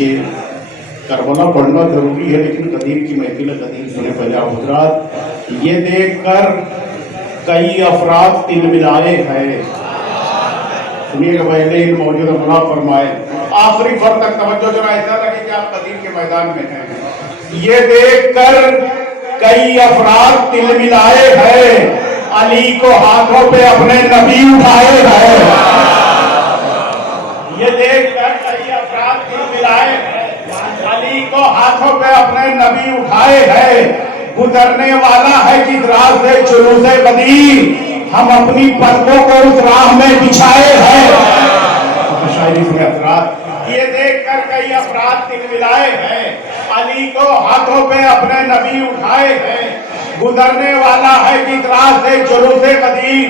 کہ کربلا پڑھنا ضروری ہے، لیکن قدیر کی محفل قدیر سنے پہلے حضرات، یہ دیکھ کر کئی افراد تل ملائے ہیں. سنیے کہ پہلے ان موجود اللہ فرمائے آخری فر تک توجہ ذرا، ایسا لگے کہ آپ قدیر کے میدان میں ہیں. یہ دیکھ کر کئی افراد تل ملائے ہیں، علی کو ہاتھوں پہ اپنے نبی اٹھائے ہیں. یہ دیکھ کر کئی افراد تل ملائے ہیں، علی کو ہاتھوں پہ اپنے نبی اٹھائے ہیں. گزرنے والا ہے جس راہ سے جلوس قدیر، ہم اپنی پلکوں کو اس راہ میں بچھائے ہیں. شاعری سے اثرات، یہ دیکھ کر کئی افراد تل ملائے ہیں، علی کو ہاتھوں پہ اپنے نبی اٹھائے ہیں. گزرنے والا ہے جس راہ سے جلوس قدیر،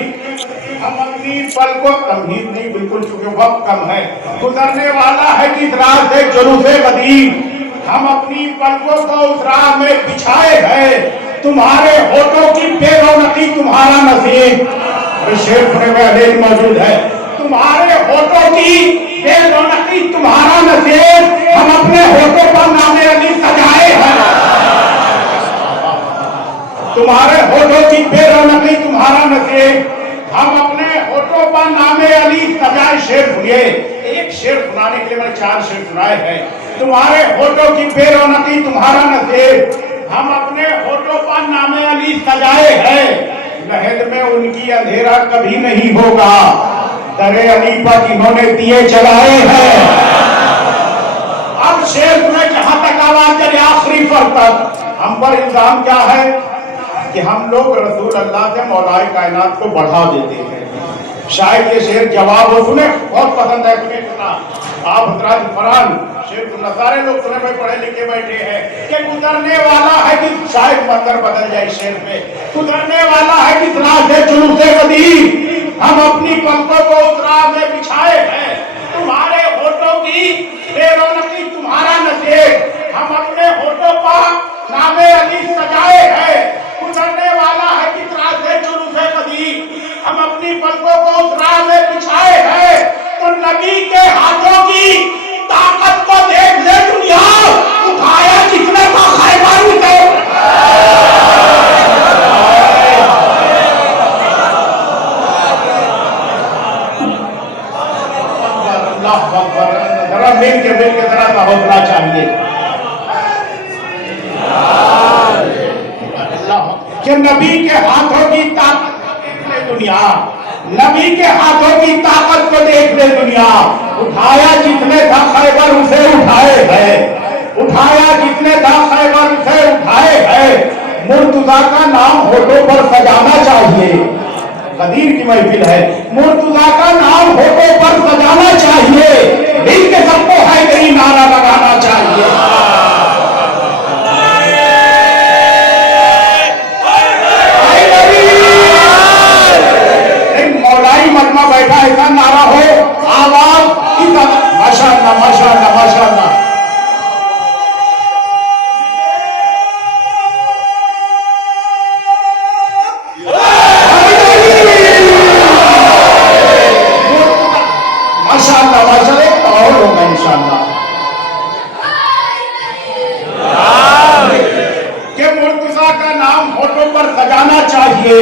ہم اپنی پلکوں، تمہید نہیں بالکل چونکہ وقت کم ہے. گزرنے والا ہے جس راہ سے جلوس قدیر، ہم اپنی پلکوں کو اس راہ میں بچھائے ہیں. تمہارے ہونٹوں کی بے رونقی تمہارا نصیب، شعر پڑھنے میں علیل موجود ہے. تمہارے ہونٹوں کی بے رونقی تمہارا نصیب، ہم اپنے ہونٹوں پر نام علی سجائے ہیں. تمہارے ہونٹوں کی بے رونقی تمہارا نصیب، ہم اپنے ہونٹوں پر نام علی سجائے. شعر سنیے، ایک شعر سنانے کے لیے میں 4 شعر سنائے ہیں. تمہارے ہونٹوں کی بے رونقی تمہارا نصیب، ہم اپنے ہونٹوں پر نام علی سجائے ہیں. لحد میں ان کی اندھیرا کبھی نہیں ہوگا، در علی پر انہوں نے دیے جلائے ہیں. اب شعر میں جہاں تک آواز چلے آخری فر تک، ہم پر الزام کیا ہے کہ ہم لوگ رسول اللہ سے مولائے کائنات کو بڑھا دیتے ہیں. شاید یہ شعر جواب ہو، سنے بہت پسند ہے سنے سنا. آپ حضرات فران شعر سننا، سارے لوگ سنے بھائی پڑھے لکھے بیٹھے ہیں کہ گزرنے والا ہے کہ شاید منظر بدل جائے شعر میں. گزرنے والا ہے کہ راہ سے جلوس قدیر، ہم اپنی پلکوں کو اس راہ میں بچھائے ہیں. تمہارے ہونٹوں کی بے رونقی تمہارا نصیب، ہم اپنے ہونٹوں پر نام علی سجائے ہیں. گزرنے والا ہے کہ راہ سے جلوس قدیر، ہم اپنی پلکوں کو اس راہ میں بچھائے ہیں. تو نبی کے ہاتھوں کی طاقت کو دیکھ لے دنیا، اٹھایا جس نے تھا خیبر اسے. اللہ اکبر، ذرا مل کے ذرا سا حوصلہ چاہیے. کہ نبی کے ہاتھوں کی طاقت کو دیکھ لے دنیا، نبی کے ہاتھوں کی طاقت کو دیکھ لے دنیا. اٹھایا جس نے تھا خیبر اسے اٹھائے ہے، اٹھایا جس نے تھا خیبر اسے اٹھائے ہے. مرتضیٰ کا نام ہونٹوں پر سجانا چاہیے. قدیر کی محفل ہے، مرتضیٰ کا نام ہونٹوں پر سجانا چاہیے. مل کے سب کو حیدری نعرہ لگانا چاہیے. مجمع بیٹھا ایسا نعرہ ہو، آواز کی طرح. ماشاءاللہ ماشاءاللہ ماشاءاللہ. ماشاءاللہ ماشاءاللہ ایک اور ہوگا انشاءاللہ. کہ مرتضیٰ کا نام ہونٹوں پر سجانا چاہیے.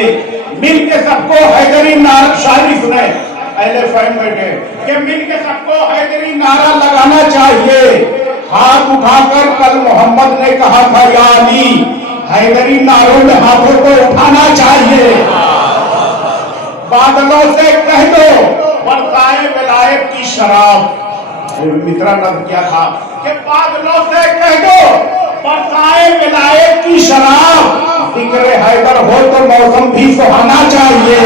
مل کے سب کو حیدری نعرہ، شاعری سنیں اہل فہم بیٹھے، کہ مل کے سب کو حیدری نعرہ لگانا چاہیے. ہاتھ اٹھا کر کل محمد نے کہا تھا یا علی، حیدری نعروں میں ہاتھوں کو اٹھانا چاہیے. بادلوں سے کہہ دو برقائے ولایت کی شراب. مترا نظم کیا تھا کہ بادلوں سے کہہ دو برقائے ولایت کی شراب. ذکر حیدر ہو تو موسم بھی سہانا چاہیے.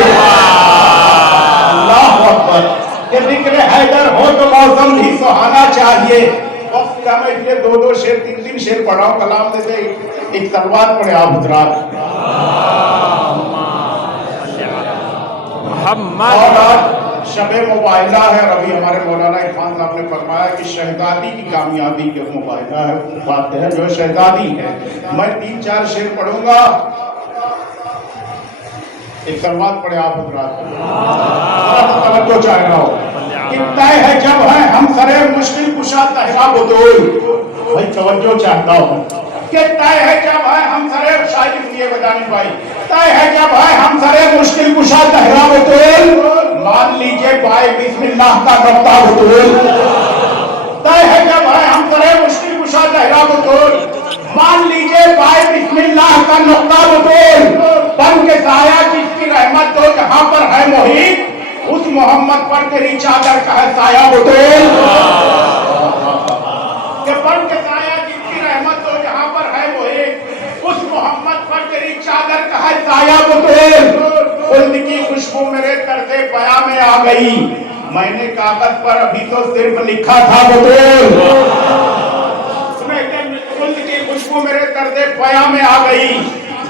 اللہ اکبر، کہ ذکر حیدر ہو تو موسم بھی سہانا چاہیے. وقت کیا، میں اس لیے 2 شعر 3 شعر پڑھا ہوں. کلام میں سے ایک سلوات پڑھے آپ حضرات. اور شب مباہلہ ہے. ربی ہمارے مولانا عرفان صاحب نے فرمایا کہ شہزادی کی کامیابی کے مباہلہ ہے، بات ہے جو شہزادی ہے. میں 3-4 شعر پڑھوں گا. ایک سلوات پڑھے آپ حضرات، توجہ چاہ رہا ہوں. کہ طے ہے جب ہے ہم سرے مشکل کشا تہرا بدول. بھائی توجہ چاہتا ہوں کہ طے ہے جب ہے ہم سرے شاعری سنیے بجانی بھائی. طے ہے جب ہے ہم سرے مشکل کشا تہرا بدول. مان لیجئے بائے بسم اللہ کا رفتہ بدول. طے ہے جب ہے ہم سرے مشکل کشا تہرا بدول. مان لیجئے بائے بسم اللہ کا نقطہ بدول. بن کے سایہ جس کی رحمت تو جہاں پر ہے محیط, اس محمد پر تیری چادر کا ہے سایہ بدول. کہ بن کے سایہ جس کی رحمت تو جہاں پر ہے محیط, اس محمد پر تیری چادر کا ہے سایہ بدول. خلد کی خوشبو میرے طرز بیاں میں آ گئی, میں نے کاغذ پر ابھی تو صرف لکھا تھا بدول. خلد کی خوشبو میرے طرز بیاں میں آ گئی,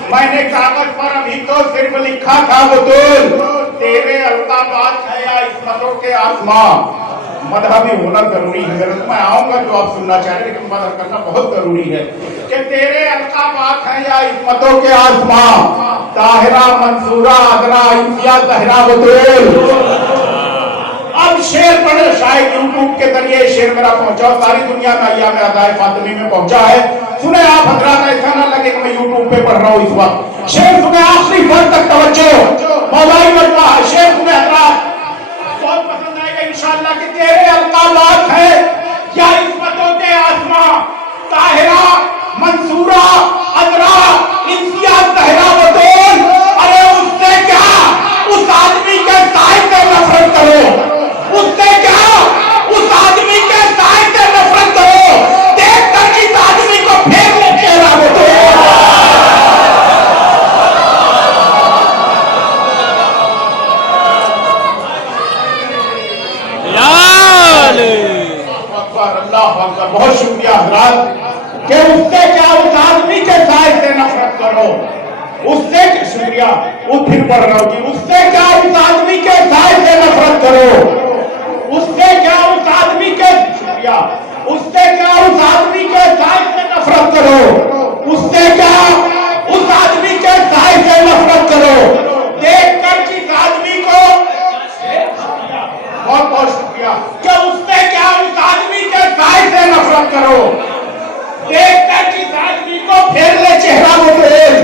میں نے کاغذ پر ابھی تو صرف لکھا تھا بدول. تیرے القابات ہے یا عصمتوں کے آسمان. مدح بھی ہونا ضروری ہے, میں آؤں گا جو آپ سننا چاہ رہے ہیں, لیکن مدح کرنا بہت ضروری ہے. کہ تیرے القابات ہیں یا عصمتوں کے آسمان, طاہرہ منصورہ عذرا انسیہ زہرا بدول. اب شعر پڑھے, شاید یوٹیوب کے ذریعے شعر میرا پہنچا, ساری دنیا میں ایام عزائے فاطمی میں پہنچا ہے. سنیں آپ حضرات, ایسا نہ لگے کہ میں یوٹیوب پہ پڑھ رہا ہوں اس وقت. شعر سنیں, آخری فرد تک توجہ, مولائی مجمع ہے. شعر سنیں حضرات, بہت پسند آئے گا انشاءاللہ. کہ تیرے القابات ہے یا عصمتوں کے آسمان, طاہرہ منصورہ عذرا انسیہ زہرا بدول. ارے اس سے کیا, اس آدمی کے سائے سے نفرت کرو. اس سے کیا, اس آدمی کے سائے سے نفرت کرو. دیکھ کر اس آدمی کو پھیر لے چہرہ بدول. اللہ اکبر, بہت شکریہ حضرات. کہ اس سے کیا, اس آدمی کے سائے سے نفرت کرو. اس سے شکریہ, وہ پھر پڑھ رہا ہوں کہ اس سے کیا, اس آدمی کے سائے سے نفرت کرو. اس سے کیا, اس آدمی کے شکریہ, اس سے کیا, اس آدمی کے سائے سے نفرت کرو. اس سے کیا, اس آدمی کے سائے سے نفرت کرو. دیکھ کر جس آدمی کو, بہت بہت شکریہ. کہ اس سے کیا, اس آدمی کے سائے سے نفرت کرو. دیکھ کر جس آدمی کو پھیر لے چہرہ بدول.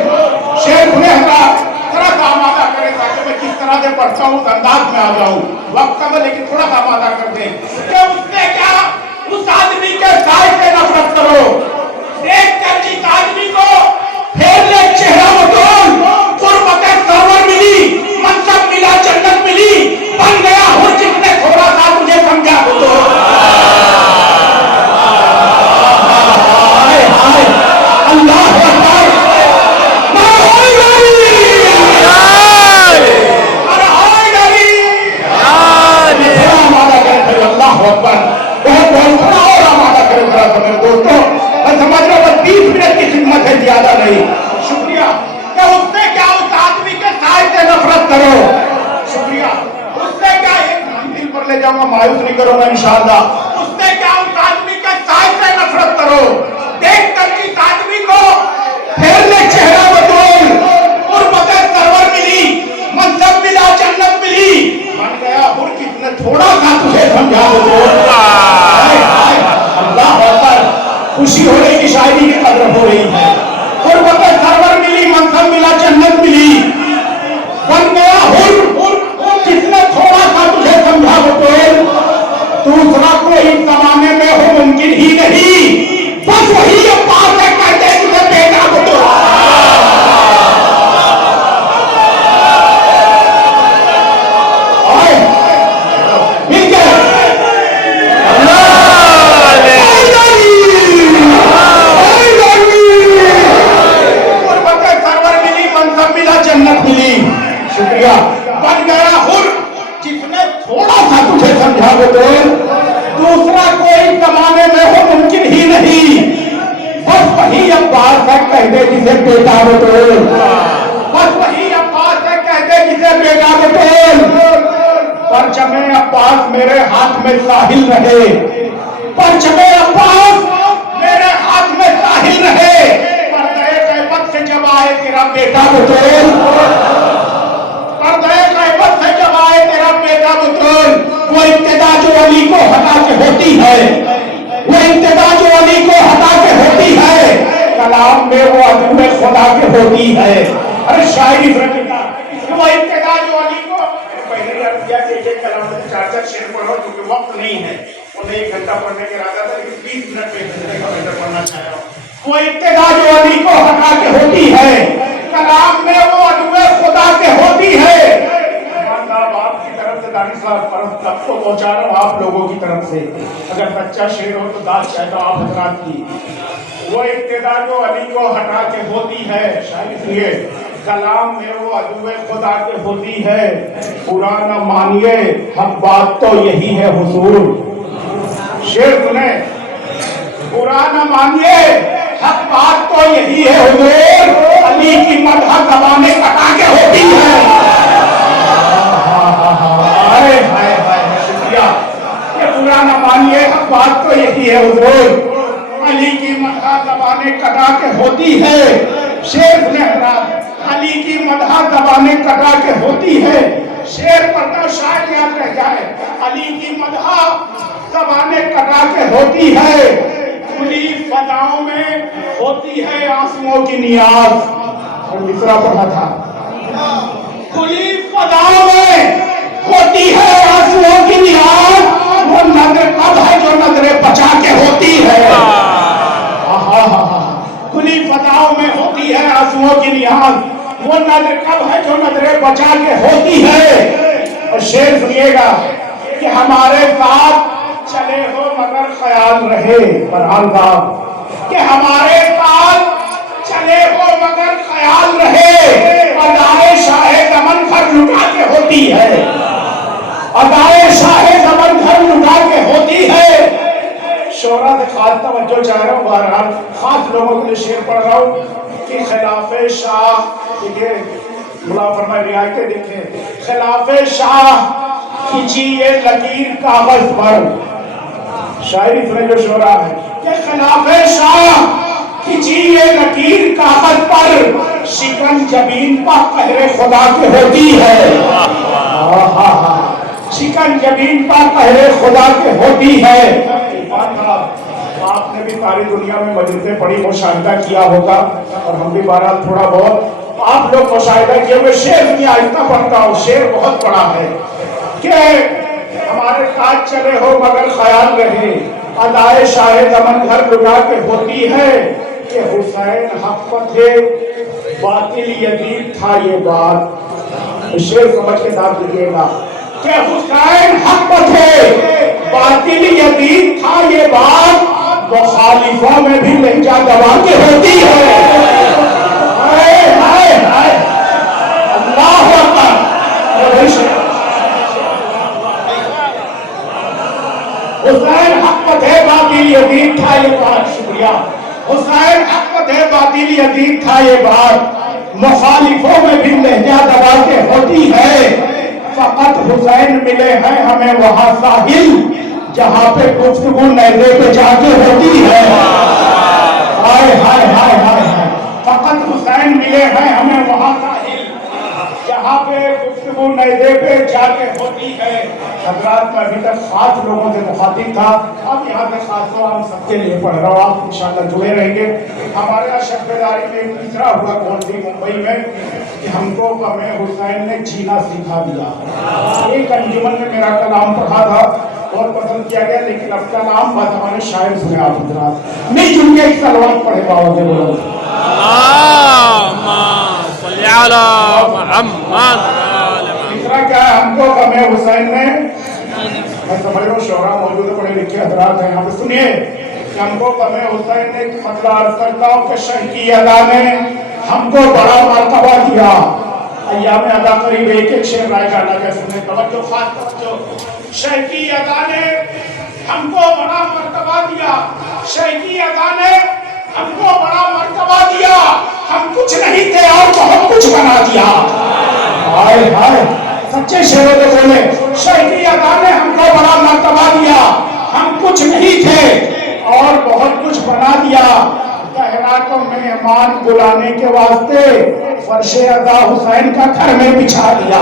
شعر سنے حضرات, تھوڑا سا آمادہ کریں تاکہ میں کس طرح سے پڑھتا ہوں اس انداز میں آ جاؤں. وقت کم ہے لیکن تھوڑا سا آمادہ کر دیں. کہ اس سے کیا, اس آدمی کے سائے سے نفرت کرو. دیکھ کر جس آدمی کو پھیر لے چہرہ بدول. قربت سرور ملی, منصب ملا, جنت ملی, بن گیا ہوں جس نے تھوڑا سا تجھے سمجھا بدول. اللہ اکبر, بہت بہت تھوڑا اور آمادہ کریں ذرا سا میرے دوستوں. میں سمجھ رہا ہوں 30 منٹ کی خدمت ہے, زیادہ نہیں. شکریہ. کہ اس سے کیا, اس آدمی کے سائے سے نفرت کرو. شکریہ. اس سے کیا, ایک منزل پر لے جاؤں گا, مایوس نہیں کروں گا انشاءاللہ. اس سے کیا, اس آدمی کے سائے سے نفرت کرو. دیکھ کر اس آدمی کو پھیر لے چہرہ بدول. قربت سرور ملی, منصب ملا, جنت ملی, بن گیا ہر کس نے تھوڑا سا تجھے سمجھا بدول. اللہ اکبر, خوشی ہو رہی کی شاعری کی قدر ہو رہی ہے. قربت سرور ملی, منصب ملا, جنت ملی, بن گیا ہر کس نے تھوڑا سا تجھے سمجھا بدول. دوسرا کوئی زمانے میں ہو ممکن ہی نہیں, بس وہی عباس ہے کہتے تجھے بیٹا بدول. شکریہ. بن گیا ہر جس نے تھوڑا سا تجھے سمجھا بدول. دوسرا کوئی زمانے میں ہو ممکن ہی نہیں, بس وہی عباس ہے کہتے جسے بیٹا بدول. بس وہی عباس ہے کہتے جسے بیٹا بدول. پرچم عباس میرے ہاتھ میں ساحل رہے. پرچم عباس میرے ہاتھ میں ساحل رہے. پردے غیبت سے جب آئے تیرا بیٹا بدول. پردے غیبت سے جب آئے تیرا بیٹا بدول. وہ ابتدا جو علی کو ہٹا کے ہوتی ہے، وہ ابتدا جو علی کو ہٹا کے ہوتی ہے، کلام میں وہ عدو خدا کے ہوتی ہے۔ ارے شاعری فرقہ وہ ابتدا جو علی کو، پہلے ہی عرض کیا کہ ایک کلام میں 4 شعر پڑھو کیونکہ وقت نہیں ہے، انہیں 1 گھنٹہ پڑھنے کے ارادہ تھا لیکن 20 منٹ میں بہتر پڑھنا چاہ رہا ہوں۔ وہ ابتدا جو علی کو ہٹا کے ہوتی ہے، کلام میں وہ عدو خدا کے ہوتی ہے۔ آپ کی طرف سے دانی صاحب فرض تب کو پہنچا رہا ہوں آپ لوگوں کی طرف سے، اگر بچہ شعر ہو تو داد چاہتا ہوں آپ حضرات کی۔ وہ ابتدا جو علی کو ہٹا کے ہوتی ہے، شاید یہ کلام میں وہ عدو خدا کے ہوتی ہے۔ برا نہ مانیے حق بات تو یہی ہے حضور، شعر سنیں، برا نہ مانیے حق بات تو یہی ہے حضور، علی کی مدح زبانیں کٹا کے ہوتی ہے۔ شکریہ، یہ برا نہ مانیے حق بات تو یہی ہے حضور، علی کی مدح زبانیں کٹا کے ہوتی ہے۔ شعر سنیں حضرات، علی کی مدح زبانیں کٹا کے ہوتی ہے۔ شعر پڑھنا شاید یاد رہ جائے، علی کی مدح زبانیں کٹا کے ہوتی ہے۔ کھلی فضاؤں میں ہوتی ہے آنسوؤں کی نیاز، اور مصرع پڑھا تھا، کھلی فضاؤں میں ہوتی ہے آنسوؤں کی نیاز، وہ نظر کب ہے جو نظریں بچا کے ہوتی ہے۔ کھلی فضاؤں میں ہوتی ہے آنسوؤں کی نیاز، وہ نظر کب ہے جو نظریں بچا کے ہوتی ہے۔ اور شعر سنیے گا کہ ہمارے ساتھ چلے ہو مگر خیال رہے، فرحان صاحب، کہ ہمارے ساتھ چلے ہو مگر خیال رہے، ادائے شاہ دمن گھر لٹا کے ہوتی ہے، ادائے شاہ دمن گھر لٹا کے ہوتی ہے۔ شعراء سے خاص توجہ چاہ رہا ہوں، بہرحال خاص لوگوں کے لیے شعر پڑھ رہا ہوں کہ خلاف شاہ، دیکھیں ملا فرمائے رعایتیں دیکھیں، خلاف شاہ کھینچیے لکیر کاغذ پر، شاعری سنے جو شعراء ہے کہ خلاف شاہ کھینچیے لکیر کاغذ پر، شکن جبین پر قہر خدا کے ہوتی ہے، شکن جبین پر قہر خدا کے ہوتی ہے۔ آپ نے بھی ساری دنیا میں مجلسیں پڑھی، مشاہدہ کیا ہوگا، اور ہم بھی بہرحال تھوڑا بہت آپ لوگ مشاہدہ کیے ہوئے۔ شعر بھی آہستہ پڑھتا ہوں، شعر بہت بڑا ہے کہ ہمارے ساتھ چلے ہو مگر خیال رہے، ادائے شاہ دمن گھر لٹا کے ہوتی ہے، کہ حسین حق تھے باطل یزید تھا یہ بات، شعر سمجھ کے ساتھ دیجیے گا، کہ حسین حق تھے باطل یزید تھا یہ بات، مخالفوں میں بھی لہجہ دبا کے ہوتی ہے۔ اللہ اکبر، حسین حق تھے باطل یزید تھا یہ بات، شکریہ، حسین حق تھے باطل یزید تھا یہ بات، مخالفوں میں بھی لہجہ دبا کے ہوتی ہے۔ فقط حسین ملے ہیں ہمیں وہاں ساحل، جہاں پہ گفتگو نیزے پہ جا کے ہوتی ہے۔ ہائے ہائے ہائے ہائے، فقط حسین ملے ہیں ہمیں وہاں ساحل، جہاں پہ گفتگو نیزے پہ جا کے ہوتی ہے۔ حضرات میں ابھی تک خاص لوگوں سے مخاطب تھا، اب یہاں سے خاص طور ہم سب کے لیے پڑھ رہا ہوں، آپ انشاءاللہ جڑے رہیں گے۔ ہمارے یہاں شب بیداری میں ایک تیسرا ہوا کون سی ممبئی میں کہ ہم کو ہمیں حسین نے جینا سکھا دیا۔ ایک انجمن میں میرا کلام پڑھا تھا، بہت پسند کیا گیا، لیکن اب کا نام بازمان شاعر سنے آپ حضرات، نہیں جن کے ایک سلوات پڑھے باؤ سے بولو صلی علی محمد۔ تیسرا کیا ہے، ہم کو ہمیں حسین نے، میں سمجھ رہا ہوں شعراء موجود پڑھے لکھے حضرات ہیں یہاں پہ، سنیے کہ ہم کو ہمیں حسین نے مطلب عرض کرتا ہوں کہ شہ کی ادا نے ہم کو بڑا مرتبہ دیا۔ ایام ادا قریب ایک ایک شعر رائے گانا کیا سنیں، توجہ خاص توجہ، شہ کی ادا نے ہم کو بڑا مرتبہ دیا، شہ کی ادا نے ہم کو بڑا مرتبہ دیا، ہم کچھ نہیں تھے اور بہت کچھ بنا دیا۔ ہائے ہائے، سچے شعروں سے بولے، شہ کی ادا نے ہم کو بڑا مرتبہ دیا، ہم کچھ نہیں تھے اور بہت کچھ بنا دیا۔ زہرا کو مہمان بلانے کے واسطے فرش ادا حسین کا گھر میں بچھا دیا۔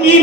3